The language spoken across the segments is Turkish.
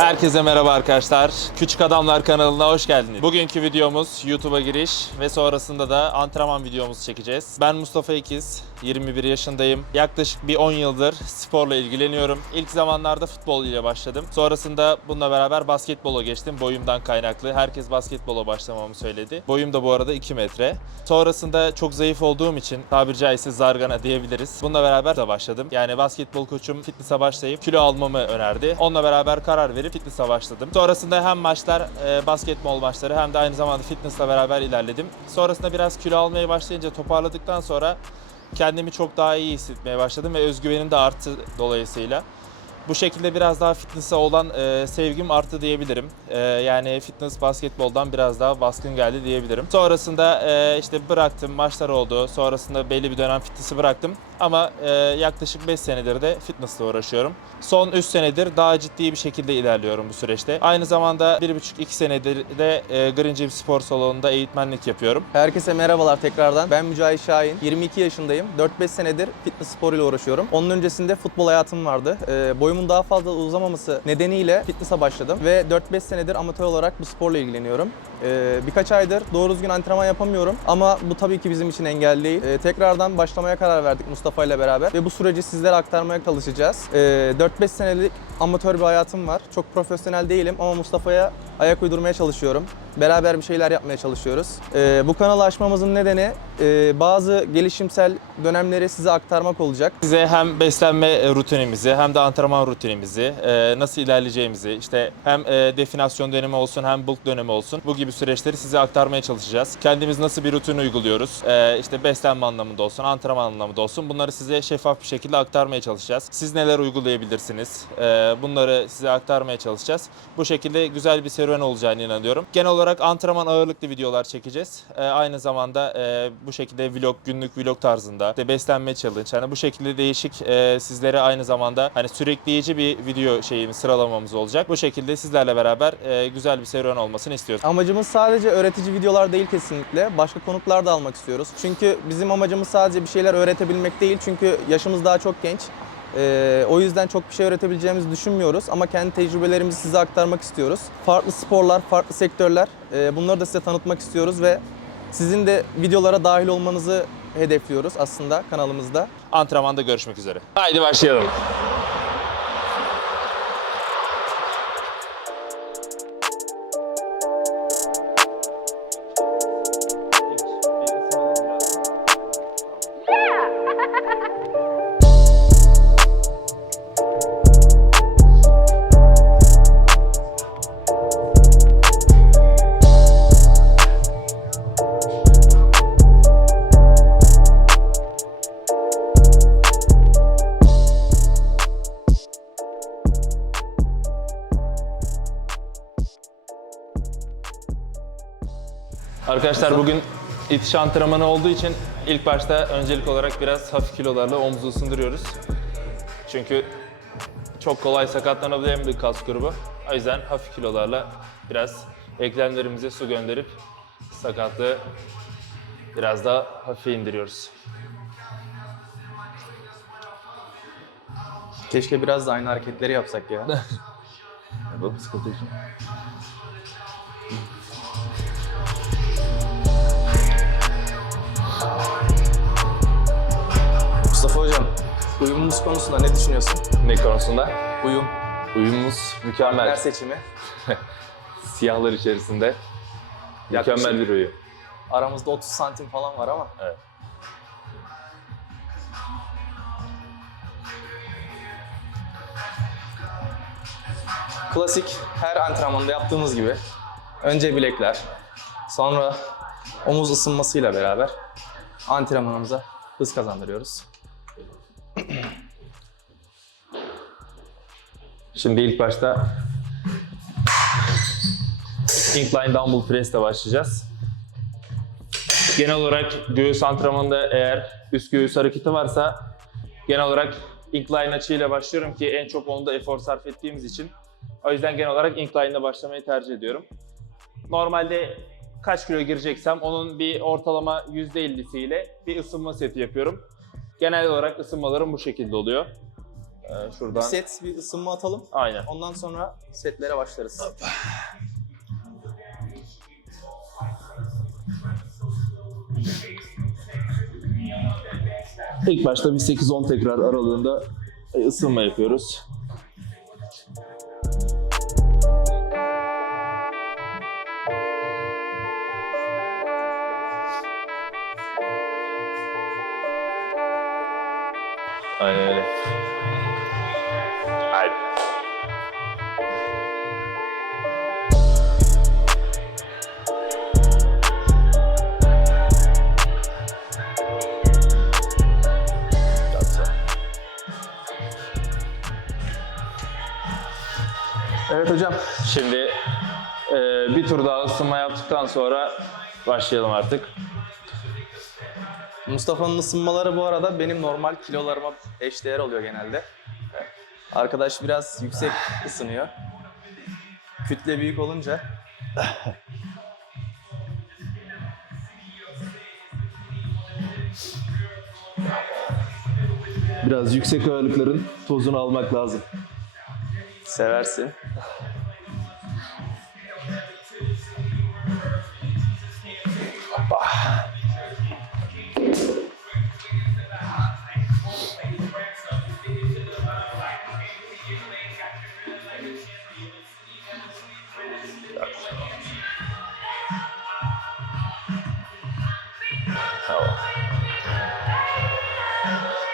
Herkese merhaba arkadaşlar. Küçük Adamlar kanalına hoş geldiniz. Bugünkü videomuz YouTube'a giriş ve sonrasında da antrenman videomuzu çekeceğiz. Ben Mustafa İkiz, 21 yaşındayım. Yaklaşık bir 10 yıldır sporla ilgileniyorum. İlk zamanlarda futbol ile başladım. Sonrasında bununla beraber basketbola geçtim boyumdan kaynaklı. Herkes basketbola başlamamı söyledi. Boyum da bu arada 2 metre. Sonrasında çok zayıf olduğum için tabiri caizse zargana diyebiliriz. Bununla beraber de başladım. Yani basketbol koçum fitness'a başlayıp kilo almamı önerdi. Onunla beraber karar verip fitness'a başladım. Sonrasında hem maçlar, e, basketbol maçları hem de aynı zamanda fitness'la beraber ilerledim. Sonrasında biraz kilo almaya başlayınca toparladıktan sonra kendimi çok daha iyi hissetmeye başladım ve özgüvenim de arttı dolayısıyla. Bu şekilde biraz daha fitness'a olan e, sevgim arttı diyebilirim. E, yani fitness basketboldan biraz daha baskın geldi diyebilirim. Sonrasında e, işte bıraktım, maçlar oldu. Sonrasında belli bir dönem fitness'ı bıraktım. Ama e, yaklaşık 5 senedir de fitness'la uğraşıyorum. Son 3 senedir daha ciddi bir şekilde ilerliyorum bu süreçte. Aynı zamanda 1,5-2 senedir de e, Green Gym Spor Salonu'nda eğitmenlik yapıyorum. Herkese merhabalar tekrardan. Ben Mücahit Şahin. 22 yaşındayım. 4-5 senedir fitness sporuyla uğraşıyorum. Onun öncesinde futbol hayatım vardı. Ee, boyumun daha fazla uzamaması nedeniyle fitness'a başladım. Ve 4-5 senedir amatör olarak bu sporla ilgileniyorum. Ee, birkaç aydır doğru düzgün antrenman yapamıyorum. Ama bu tabii ki bizim için engel değil. Ee, tekrardan başlamaya karar verdik Mustafa ile beraber. Ve bu süreci sizlere aktarmaya çalışacağız. Ee, 4-5 senelik amatör bir hayatım var. Çok profesyonel değilim ama Mustafa'ya ayak uydurmaya çalışıyorum. Beraber bir şeyler yapmaya çalışıyoruz. Ee, bu kanalı açmamızın nedeni e, bazı gelişimsel dönemleri size aktarmak olacak. Size hem beslenme rutinimizi hem de antrenman rutinimizi, e, nasıl ilerleyeceğimizi, işte hem e, definasyon dönemi olsun hem bulk dönemi olsun bu gibi süreçleri size aktarmaya çalışacağız. Kendimiz nasıl bir rutin uyguluyoruz, e, işte beslenme anlamında olsun, antrenman anlamında olsun bunları size şeffaf bir şekilde aktarmaya çalışacağız. Siz neler uygulayabilirsiniz, e, bunları size aktarmaya çalışacağız. Bu şekilde güzel bir serüven olacağını inanıyorum. Genel olarak antrenman ağırlıklı videolar çekeceğiz. E, aynı zamanda e, bu şekilde vlog, günlük vlog tarzında, işte beslenme challenge, hani bu şekilde değişik e, sizlere aynı zamanda hani sürekleyici bir video şeyimiz sıralamamız olacak. Bu şekilde sizlerle beraber e, güzel bir serüven olmasını istiyoruz. Amacımız sadece öğretici videolar değil kesinlikle. Başka konuklar da almak istiyoruz. Çünkü bizim amacımız sadece bir şeyler öğretebilmek değil. Çünkü yaşımız daha çok genç. Ee, o yüzden çok bir şey öğretebileceğimizi düşünmüyoruz ama kendi tecrübelerimizi size aktarmak istiyoruz. Farklı sporlar, farklı sektörler e, bunları da size tanıtmak istiyoruz ve sizin de videolara dahil olmanızı hedefliyoruz aslında kanalımızda. Antrenmanda görüşmek üzere. Haydi başlayalım. İtiş antrenmanı olduğu için ilk başta öncelik olarak biraz hafif kilolarla omuzu ısındırıyoruz. Çünkü çok kolay sakatlanabilen bir kas grubu. O yüzden hafif kilolarla biraz eklemlerimize su gönderip sakatlığı biraz daha hafife indiriyoruz. Keşke biraz da aynı hareketleri yapsak ya. Bu sıkıntı için. Uyumunuz konusunda ne düşünüyorsun? Ne konusunda? Uyum, Uyumumuz mükemmel. yer seçimi. Siyahlar içerisinde Yaklaşık- mükemmel bir uyum. Aramızda 30 santim falan var ama. Evet. Klasik her antrenmanda yaptığımız gibi önce bilekler, sonra omuz ısınmasıyla beraber antrenmanımıza hız kazandırıyoruz. Şimdi ilk başta incline dumbbell press ile başlayacağız. Genel olarak göğüs antrenmanında eğer üst göğüs hareketi varsa genel olarak incline açıyla başlıyorum ki en çok onda efor sarf ettiğimiz için. O yüzden genel olarak incline ile başlamayı tercih ediyorum. Normalde kaç kilo gireceksem onun bir ortalama %50'siyle bir ısınma seti yapıyorum. Genel olarak ısınmalarım bu şekilde oluyor. Ee, şuradan. Bir set bir ısınma atalım. Aynen. Ondan sonra setlere başlarız. İlk başta bir 8-10 tekrar aralığında ısınma yapıyoruz. Evet hocam. Şimdi e, bir tur daha ısınma yaptıktan sonra başlayalım artık. Mustafa'nın ısınmaları bu arada benim normal kilolarıma eşdeğer oluyor genelde. Arkadaş biraz yüksek ısınıyor. Kütle büyük olunca Biraz yüksek ağırlıkların tozunu almak lazım. Seversin.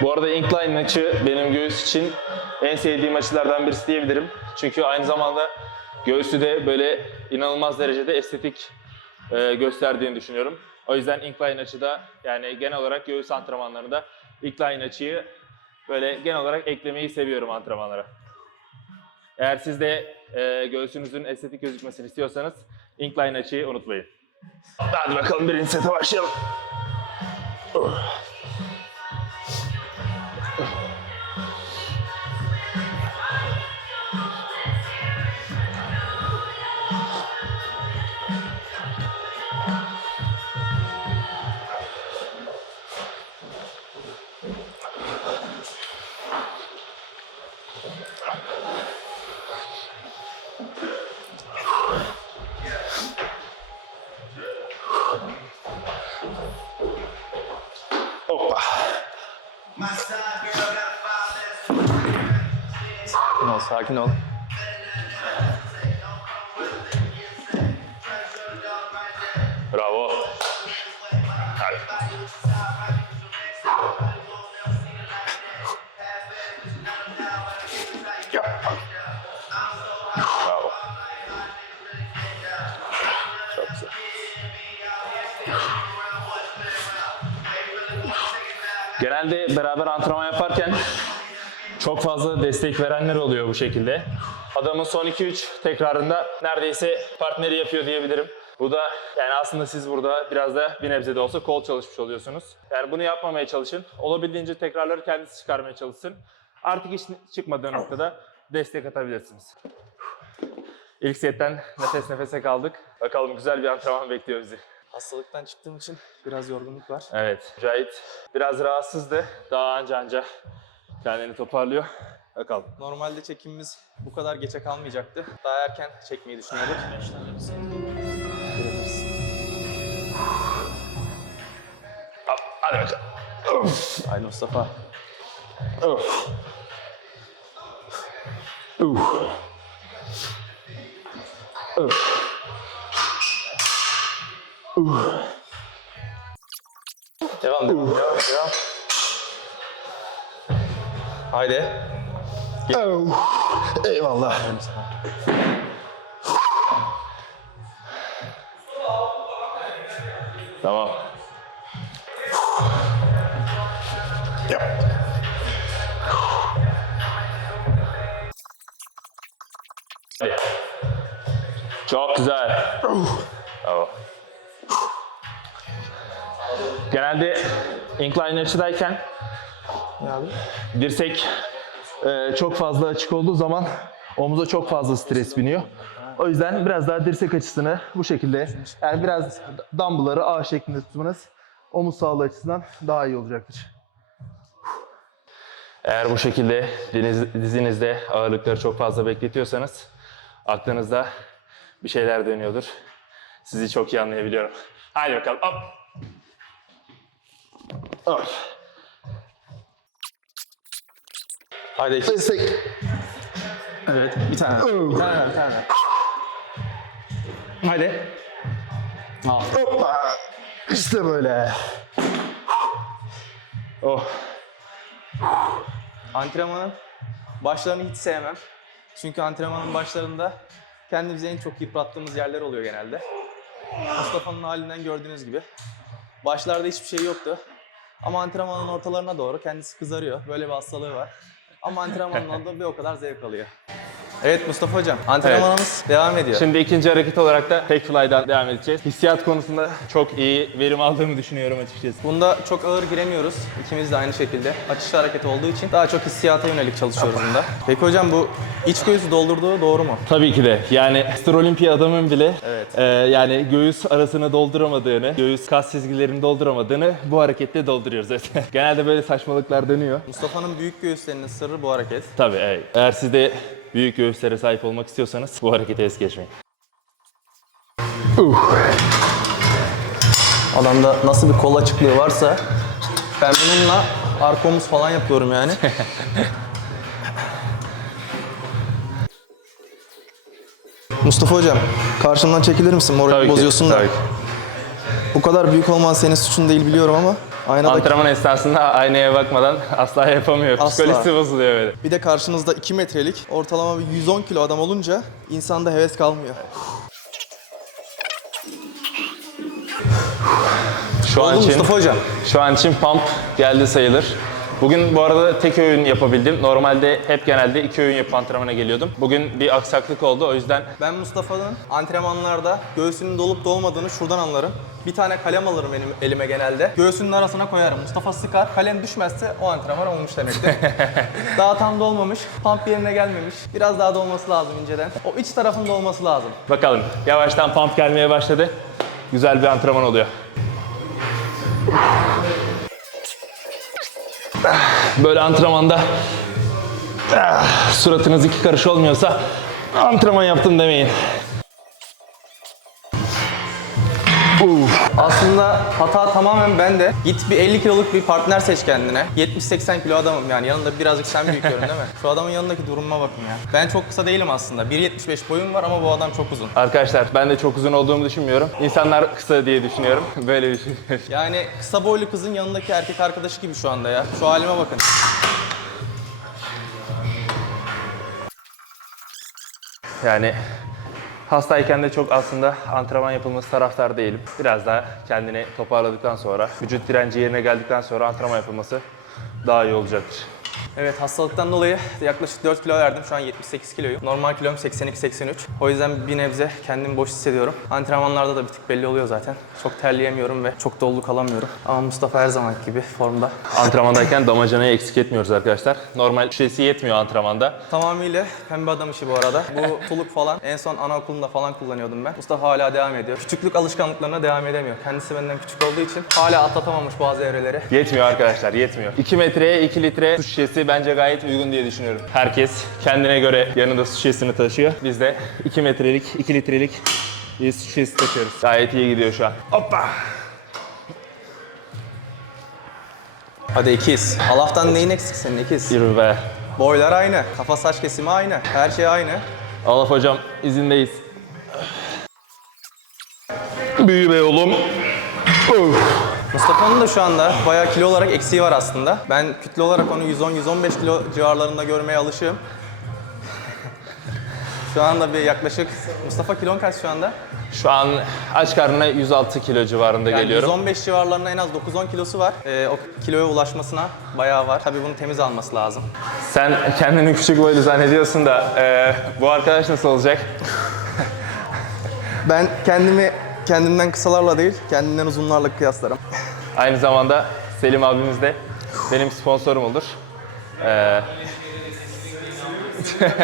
Bu arada incline açı benim göğüs için en sevdiğim açılardan birisi diyebilirim. Çünkü aynı zamanda göğsü de böyle inanılmaz derecede estetik e, gösterdiğini düşünüyorum. O yüzden incline açıda yani genel olarak göğüs antrenmanlarında incline açıyı böyle genel olarak eklemeyi seviyorum antrenmanlara. Eğer siz de e, göğsünüzün estetik gözükmesini istiyorsanız incline açıyı unutmayın. Hadi bakalım birinci sete başlayalım. Hoppa. Sakin ol. Bravo. Hadi. Genelde beraber antrenman yaparken çok fazla destek verenler oluyor bu şekilde. Adamın son 2-3 tekrarında neredeyse partneri yapıyor diyebilirim. Bu da yani aslında siz burada biraz da bir nebze de olsa kol çalışmış oluyorsunuz. Yani bunu yapmamaya çalışın. Olabildiğince tekrarları kendisi çıkarmaya çalışsın. Artık iş çıkmadığı noktada destek atabilirsiniz. İlk setten nefes nefese kaldık. Bakalım güzel bir antrenman bekliyor bizi. Hastalıktan çıktığım için biraz yorgunluk var. Evet. Mücahit biraz rahatsızdı. Daha anca anca kendini toparlıyor. Bakalım. Normalde çekimimiz bu kadar geçe kalmayacaktı. Daha erken çekmeyi düşünüyorduk. Hadi bakalım. Haydi Mustafa. Of. Uf. Of. Uf. Devam, devam, devam, devam. Haydi. Eyvallah. Tamam. Yap. Hadi. Çok güzel. Bravo. Genelde incline açıdayken abi? dirsek e, çok fazla açık olduğu zaman omuza çok fazla stres biniyor. O yüzden biraz daha dirsek açısını bu şekilde yani biraz dumbbellları A şeklinde tutmanız omuz sağlığı açısından daha iyi olacaktır. Eğer bu şekilde diniz- dizinizde ağırlıkları çok fazla bekletiyorsanız aklınızda bir şeyler dönüyordur. Sizi çok iyi anlayabiliyorum. Hadi bakalım. Hop. Hop. Haydi iki. Evet, bir tane. Bir tane, ver, bir tane. ver. Haydi. Hoppa. İşte böyle. Oh. Antrenmanın başlarını hiç sevmem. Çünkü antrenmanın başlarında kendimizi en çok yıprattığımız yerler oluyor genelde. Mustafa'nın halinden gördüğünüz gibi. Başlarda hiçbir şey yoktu. Ama antrenmanın ortalarına doğru kendisi kızarıyor. Böyle bir hastalığı var. Ama antrenmandan da bir o kadar zevk alıyor. Evet Mustafa Hocam, antrenmanımız devam ediyor. Şimdi ikinci hareket olarak da tek fly'dan devam edeceğiz. Hissiyat konusunda çok iyi verim aldığımı düşünüyorum açıkçası. Bunda çok ağır giremiyoruz. İkimiz de aynı şekilde. Açış hareketi olduğu için daha çok hissiyata yönelik çalışıyoruz bunda. Peki hocam bu iç göğüsü doldurduğu doğru mu? Tabii ki de. Yani Mr. Olympia adamın bile Evet. e, yani göğüs arasını dolduramadığını, göğüs kas çizgilerini dolduramadığını bu hareketle dolduruyoruz. Evet. Genelde böyle saçmalıklar dönüyor. Mustafa'nın büyük göğüslerinin sırrı bu hareket. Tabii evet. Eğer siz de büyük göğüslere sahip olmak istiyorsanız bu hareketi es geçmeyin. Adamda nasıl bir kol açıklığı varsa ben bununla arka omuz falan yapıyorum yani. Mustafa hocam karşımdan çekilir misin? Moralimi bozuyorsun da. tabii ki. Bu kadar büyük olman senin suçun değil biliyorum ama aynadaki... Antrenman esnasında aynaya bakmadan asla yapamıyor. Asla. Psikolojisi bozuluyor böyle. Bir de karşınızda 2 metrelik ortalama bir 110 kilo adam olunca insanda heves kalmıyor. Şu an Oldu için, Mustafa hocam. şu an için pump geldi sayılır. Bugün bu arada tek öğün yapabildim. Normalde hep genelde iki öğün yapıp antrenmana geliyordum. Bugün bir aksaklık oldu o yüzden Ben Mustafa'nın antrenmanlarda göğsünün dolup dolmadığını şuradan anlarım. Bir tane kalem alırım benim elime genelde. Göğsünün arasına koyarım. Mustafa sıkar. Kalem düşmezse o antrenman olmuş demektir. daha tam dolmamış. Pump yerine gelmemiş. Biraz daha dolması lazım inceden. O iç tarafın dolması lazım. bakalım yavaştan pump gelmeye başladı. Güzel bir antrenman oluyor. Böyle antrenmanda ah, suratınız iki karış olmuyorsa antrenman yaptım demeyin. Aslında hata tamamen bende. Git bir 50 kiloluk bir partner seç kendine. 70-80 kilo adamım yani yanında birazcık sen büyüküyorum değil mi? Şu adamın yanındaki durumuma bakın ya. Ben çok kısa değilim aslında. 1.75 boyum var ama bu adam çok uzun. Arkadaşlar ben de çok uzun olduğumu düşünmüyorum. İnsanlar kısa diye düşünüyorum. Böyle düşünüyorum. Yani kısa boylu kızın yanındaki erkek arkadaşı gibi şu anda ya. Şu halime bakın. Yani hastayken de çok aslında antrenman yapılması taraftar değilim. Biraz daha kendini toparladıktan sonra, vücut direnci yerine geldikten sonra antrenman yapılması daha iyi olacaktır. Evet hastalıktan dolayı yaklaşık 4 kilo verdim. Şu an 78 kiloyum. Normal kilom 82-83. O yüzden bir nebze kendimi boş hissediyorum. Antrenmanlarda da bir tık belli oluyor zaten. Çok terleyemiyorum ve çok dolu kalamıyorum. Ama Mustafa her zaman gibi formda. Antrenmandayken damacanayı eksik etmiyoruz arkadaşlar. Normal şişesi yetmiyor antrenmanda. Tamamıyla pembe adam işi bu arada. Bu tuluk falan en son anaokulunda falan kullanıyordum ben. Mustafa hala devam ediyor. Küçüklük alışkanlıklarına devam edemiyor. Kendisi benden küçük olduğu için hala atlatamamış bazı evreleri. Yetmiyor arkadaşlar, yetmiyor. 2 metreye 2 litre su şişesi bence gayet uygun diye düşünüyorum. Herkes kendine göre yanında su şişesini taşıyor. Biz de 2 metrelik, 2 litrelik bir su şişesi taşıyoruz. Gayet iyi gidiyor şu an. Hoppa! Hadi ikiz. Allah'tan neyin eksik senin ikiz? Yürü be. Boylar aynı. Kafa saç kesimi aynı. Her şey aynı. Alaf hocam izindeyiz. Büyü be oğlum. Mustafa'nın da şu anda bayağı kilo olarak eksiği var aslında. Ben kütle olarak onu 110-115 kilo civarlarında görmeye alışığım. şu anda bir yaklaşık... Mustafa kilon kaç şu anda? Şu an aç karnına 106 kilo civarında Yani geliyorum. 115 civarlarında en az 9-10 kilosu var. Ee, o kiloya ulaşmasına bayağı var. Tabii bunu temiz alması lazım. Sen kendini küçük boylu zannediyorsun da e, bu arkadaş nasıl olacak? Ben kendimi kendimden kısalarla değil, kendimden uzunlarla kıyaslarım. Aynı zamanda Selim abimiz de benim sponsorum olur. E,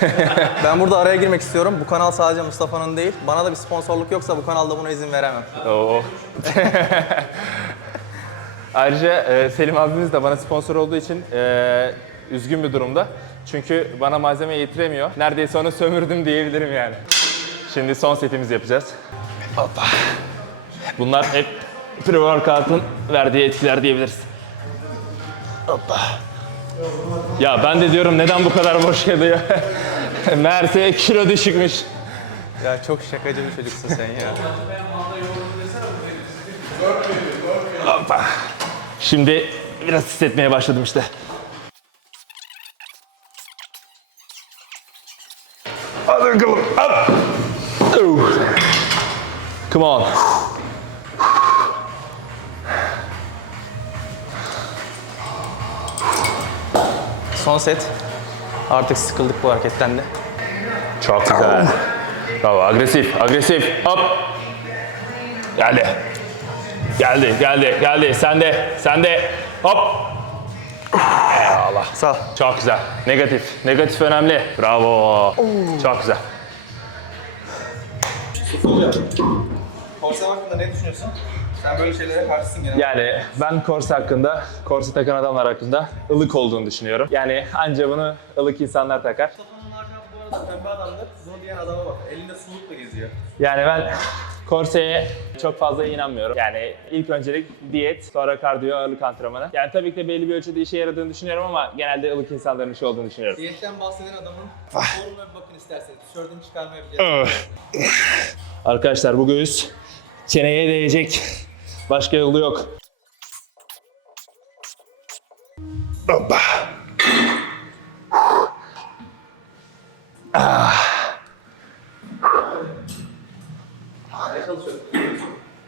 Ben burada araya girmek istiyorum. Bu kanal sadece Mustafa'nın değil. Bana da bir sponsorluk yoksa bu kanalda buna izin veremem. o Ayrıca e, Selim abimiz de bana sponsor olduğu için e, üzgün bir durumda. Çünkü bana malzeme yetiremiyor. Neredeyse onu sömürdüm diyebilirim yani. Şimdi son setimizi yapacağız. Hoppa. Bunlar hep pre-workout'un verdiği etkiler diyebiliriz. Hoppa. Ya ben de diyorum neden bu kadar boş geliyor? Meğerse kilo düşükmüş. Ya çok şakacı bir çocuksun sen ya. Hoppa. Şimdi biraz hissetmeye başladım işte. Hadi bakalım. Hop. Oh. Come on. Son set. Artık sıkıldık bu hareketten de. Çok güzel. Bravo. Agresif, agresif. Hop. Geldi. Geldi, geldi, geldi. Sen de, sen de. Hop. Eyvallah. Sağ ol. Çok güzel. Negatif. Negatif önemli. Bravo. Çok güzel. Korse hakkında ne düşünüyorsun? Sen böyle şeylere karşısın genelde. Yani ben korse hakkında, korse takan adamlar hakkında ılık olduğunu düşünüyorum. Yani anca bunu ılık insanlar takar. Arada pembe adamdır. Bunu diyen adama bak. Elinde sulukla geziyor. Yani ben korseye çok fazla inanmıyorum. Yani ilk öncelik diyet, sonra kardiyo, ağırlık antrenmanı. Yani tabii ki de belli bir ölçüde işe yaradığını düşünüyorum ama genelde ılık insanların işi olduğunu düşünüyorum. Diyetten bahseden adamın forumuna bir bakın isterseniz. Tişörtünü çıkarmaya biliyorsunuz. Arkadaşlar bu göğüs çeneye değecek. Başka yolu yok. Hoppa.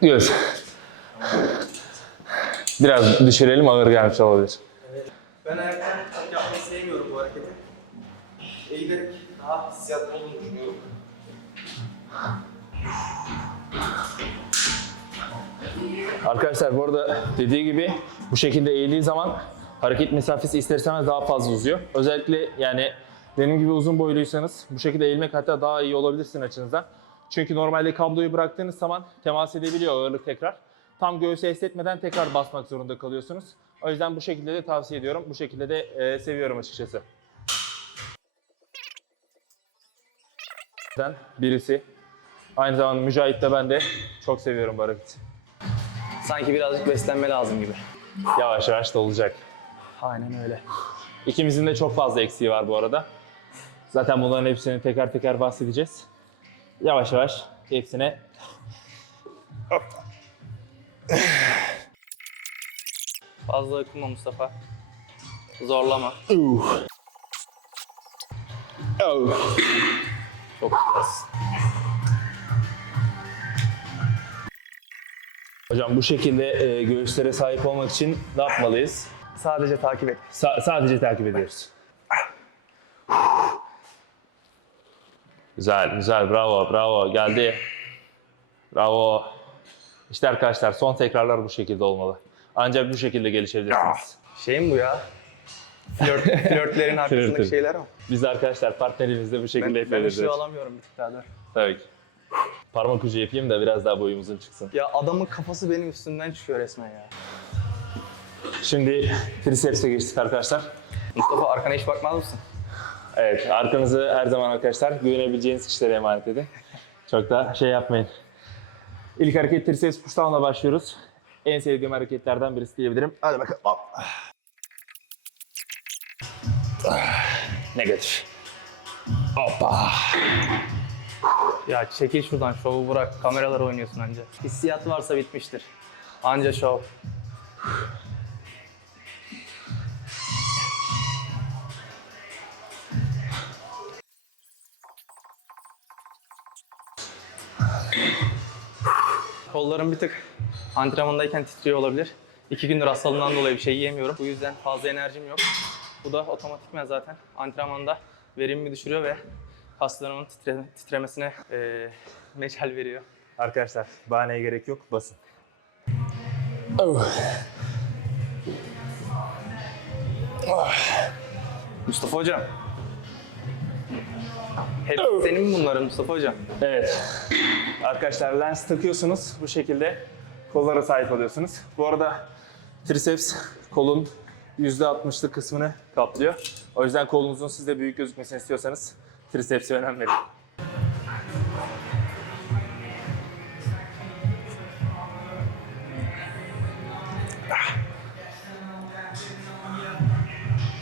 Göz. Biraz düşürelim ağır gelmiş olabilir. Ben ayaktan yapmayı sevmiyorum bu hareketi. Eğilerek daha hissiyatlı olduğunu düşünüyorum. Arkadaşlar bu arada dediği gibi bu şekilde eğildiği zaman hareket mesafesi ister istemez daha fazla uzuyor. Özellikle yani benim gibi uzun boyluysanız bu şekilde eğilmek hatta daha iyi olabilir sizin açınızdan. Çünkü normalde kabloyu bıraktığınız zaman temas edebiliyor ağırlık tekrar. Tam göğüse hissetmeden tekrar basmak zorunda kalıyorsunuz. O yüzden bu şekilde de tavsiye ediyorum. Bu şekilde de e, seviyorum açıkçası. Birisi. Aynı zamanda Mücahit de ben de çok seviyorum bu hareketi. Sanki birazcık beslenme lazım gibi. Yavaş yavaş da olacak. Aynen öyle. İkimizin de çok fazla eksiği var bu arada. Zaten bunların hepsini teker teker bahsedeceğiz. Yavaş yavaş hepsine Fazla akılma Mustafa. Zorlama. Çok güzel. Hocam bu şekilde e, göğüslere sahip olmak için ne yapmalıyız? Sadece takip et. Sa- sadece takip ediyoruz. Güzel, güzel. Bravo, bravo. Geldi. Bravo. İşte arkadaşlar son tekrarlar bu şekilde olmalı. Ancak bu şekilde gelişebilirsiniz. Şey mi bu ya? Flört, flörtlerin arkasındaki Flörtün. şeyler mi? Biz arkadaşlar partnerimizle bu şekilde Ben, ben yapıyoruz. ışığı alamıyorum bir tık daha dur. Tabii ki. Parmak ucu yapayım da biraz daha boyumuzun çıksın. Ya adamın kafası benim üstümden çıkıyor resmen ya. Şimdi triceps'e geçtik arkadaşlar. Mustafa arkana hiç bakmaz mısın? Evet, arkanızı her zaman arkadaşlar güvenebileceğiniz kişilere emanet edin. Çok da şey yapmayın. İlk hareket triceps push down'la başlıyoruz. En sevdiğim hareketlerden birisi diyebilirim. Hadi bakalım. Hop. Negatif. Hoppa. Ya çekil şuradan şovu bırak. Kameralar oynuyorsun anca. Hissiyat varsa bitmiştir. Anca şov. Kollarım bir tık antrenmandayken titriyor olabilir. İki gündür hastalığımdan dolayı bir şey yiyemiyorum. Bu yüzden fazla enerjim yok. Bu da otomatikmen zaten antrenmanda verimimi düşürüyor ve kaslarımın titre- titremesine eee meçhal veriyor. Arkadaşlar bahaneye gerek yok. Basın. Mustafa Hocam. Hep senin mi bunların Mustafa Hocam? Evet. Arkadaşlar lens takıyorsunuz bu şekilde kollara sahip oluyorsunuz. Bu arada Triceps kolun %60'lık kısmını kaplıyor. O yüzden kolunuzun sizde büyük gözükmesini istiyorsanız triceps'e önem verin.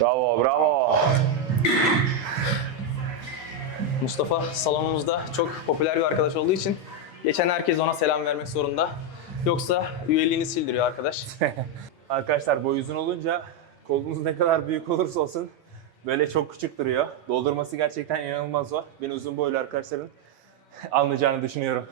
Bravo, bravo. Mustafa salonumuzda çok popüler bir arkadaş olduğu için geçen herkes ona selam vermek zorunda. Yoksa üyeliğini sildiriyor arkadaş. Arkadaşlar boy uzun olunca kolunuz ne kadar büyük olursa olsun böyle çok küçük duruyor. Doldurması gerçekten inanılmaz zor. Beni uzun boylu arkadaşların anlayacağını düşünüyorum.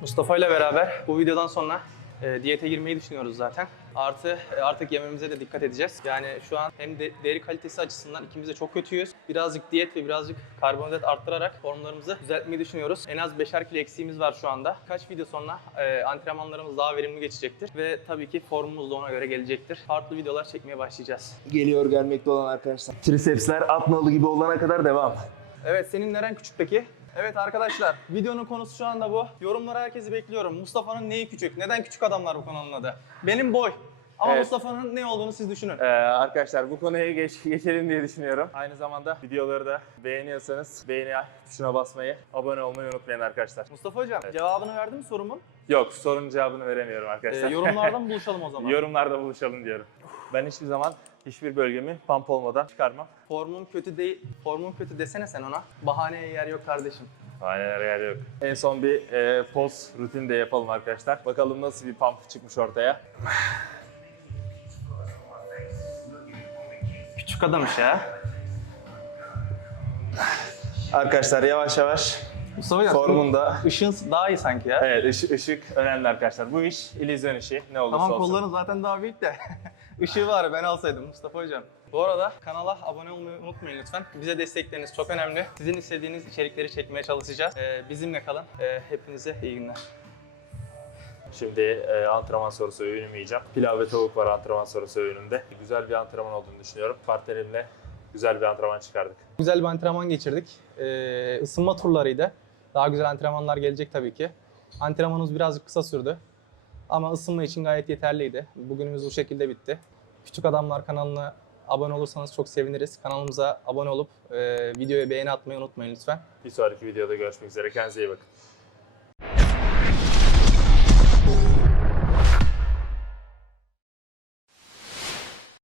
Mustafa ile beraber bu videodan sonra e, diyete girmeyi düşünüyoruz zaten. Artı e, artık yememize de dikkat edeceğiz. Yani şu an hem de deri kalitesi açısından ikimiz de çok kötüyüz. Birazcık diyet ve birazcık karbonhidrat arttırarak formlarımızı düzeltmeyi düşünüyoruz. En az 5'er kilo eksiğimiz var şu anda. Kaç video sonra e, antrenmanlarımız daha verimli geçecektir ve tabii ki formumuz da ona göre gelecektir. Farklı videolar çekmeye başlayacağız. Geliyor gelmekte olan arkadaşlar. Tricepsler at nalı gibi olana kadar devam. Evet senin neren küçük peki? Evet arkadaşlar videonun konusu şu anda bu. Yorumlara herkesi bekliyorum. Mustafa'nın neyi küçük? Neden küçük adamlar bu konunun adı? Benim boy. Ama Evet. Mustafa'nın ne olduğunu siz düşünün. Ee, arkadaşlar bu konuya geç, geçelim diye düşünüyorum. Aynı zamanda videoları da beğeniyorsanız beğeni tuşuna basmayı, abone olmayı unutmayın arkadaşlar. Mustafa hocam cevabını verdin mi sorumun? Yok sorunun cevabını veremiyorum Ee, arkadaşlar. yorumlardan buluşalım o zaman. Yorumlarda buluşalım diyorum. Ben hiçbir zaman hiçbir bölgemi pump olmadan çıkarmam. Formum kötü değil. Formum kötü desene sen ona. Bahaneye yer yok kardeşim. Aynen yer yok. En son bir e, post rutin de yapalım arkadaşlar. Bakalım nasıl bir pump çıkmış ortaya. Küçük adammış ya. Arkadaşlar yavaş yavaş Mustafa hocam formunda. ışığın daha iyi sanki ya. Evet ışık, ışık önemli arkadaşlar. Bu iş illüzyon işi ne olursa Tamam olsun. kolların zaten daha büyük de. Işığı var ben alsaydım Mustafa hocam. Bu arada kanala abone olmayı unutmayın lütfen. Bize destekleriniz çok önemli. Sizin istediğiniz içerikleri çekmeye çalışacağız. Ee, bizimle kalın. Ee, hepinize iyi günler. Şimdi e, antrenman sonrası öğünümü yiyeceğim. Pilav ve tavuk var antrenman sonrası öğünümde. Güzel bir antrenman olduğunu düşünüyorum. Partnerimle güzel bir antrenman çıkardık. Güzel bir antrenman geçirdik. Ee, ısınma turlarıydı. Daha güzel antrenmanlar gelecek tabii ki. Antrenmanımız birazcık kısa sürdü. Ama ısınma için gayet yeterliydi. Bugünümüz bu şekilde bitti. Küçük Adamlar kanalına abone olursanız çok seviniriz. Kanalımıza abone olup e, videoya beğeni atmayı unutmayın lütfen. Bir sonraki videoda görüşmek üzere. Kendinize iyi bakın.